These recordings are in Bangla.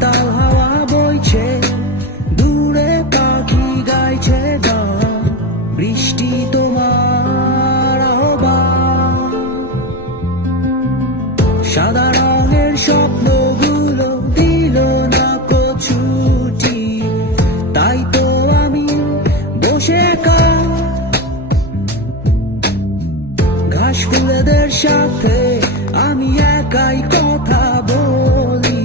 মাতাল হাওয়া বইছে, দূরে পাখি গাইছে গান, বৃষ্টি তোমার আহ্বান। সাদা রঙের স্বপ্নগুলো দিল না ছুটি, তাই তো আমি বসে ঘাস ফুলেদের সাথে আমি একাই কথা বলি,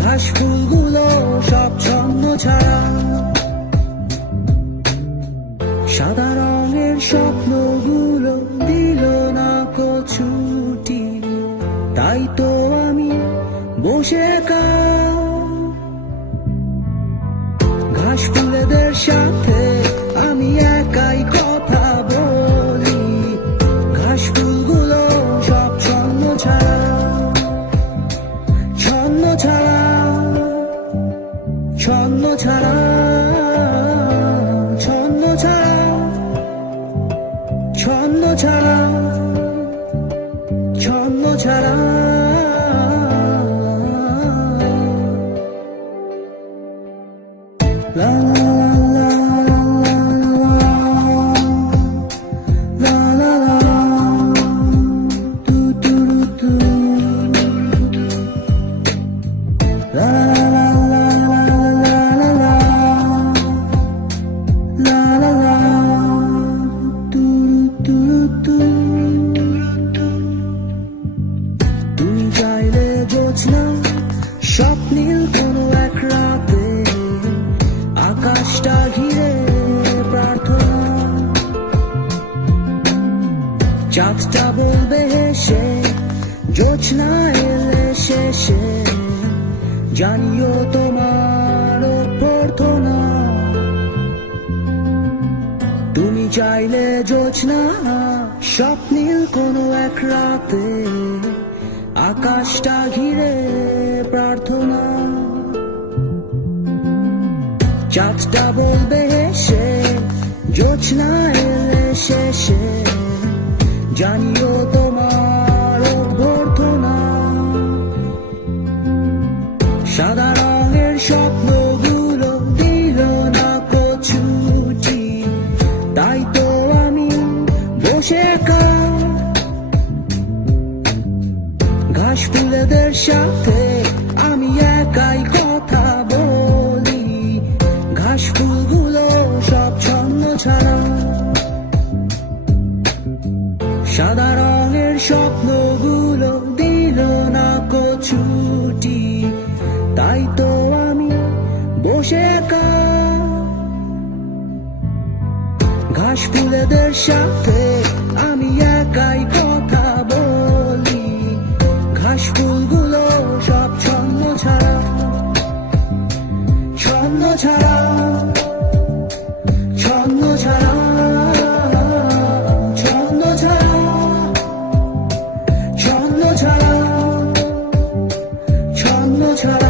ঘাস ফুলগুলো সব ছন্ন ছাড়া। সাদা রঙের স্বপ্নগুলো দিল না ছুটি, তাই তো আমি বসে ঘাস ফুলেদের সাথে আমি একাই কথা বলি, ঘাস ফুলগুলো সব ছন্ন ছাড়া, ছন্ন ছাড়া, ছন্ন ছাড়া, ছন্ন ছাড়া, ছন্ন ছাড়া, ছন্ন ছাড়া। La la la la la la la, do do do, la la la la la la, la la la, do do do। তুমি চাইলে জোছনা স্বপ্নীল কোনো এক রাতে, আকাশটা ঘিরে প্রার্থনা, চাঁদটা বলবে হেসে জোছনা এলে শেষে, জানিও তোমার প্রার্থনা। তুমি চাইলে জোছনা স্বপ্নীল কোনো এক রাতে, আকাশটা ঘিরে প্রার্থনা, চাঁদটা বলবে হেসে জোছনা এলে শেষে, জানিও তোমার অভ্যর্থনা। সাদা রঙের স্বপ্নগুলো দিল না ছুটি, তাই তো আমি বসে ঘাস ফুলেদের সাথে আমি একাই কথা বলি, ঘাস ফুলগুলো সব ছন্ন ছাড়া। সাদা রঙের স্বপ্নগুলো দিল না ছুটি, তাই তো আমি বসে ঘাস ফুলেদের সাথে আমি একাই কথা বলি, ঘাস ফুলগুলো সব ছন্ন ছাড়া, ছন্ন ছাড়া, ছন্ন ছাড়া, ছন্ন ছাড়া, ছন্ন ছাড়া, ছন্ন ছাড়া।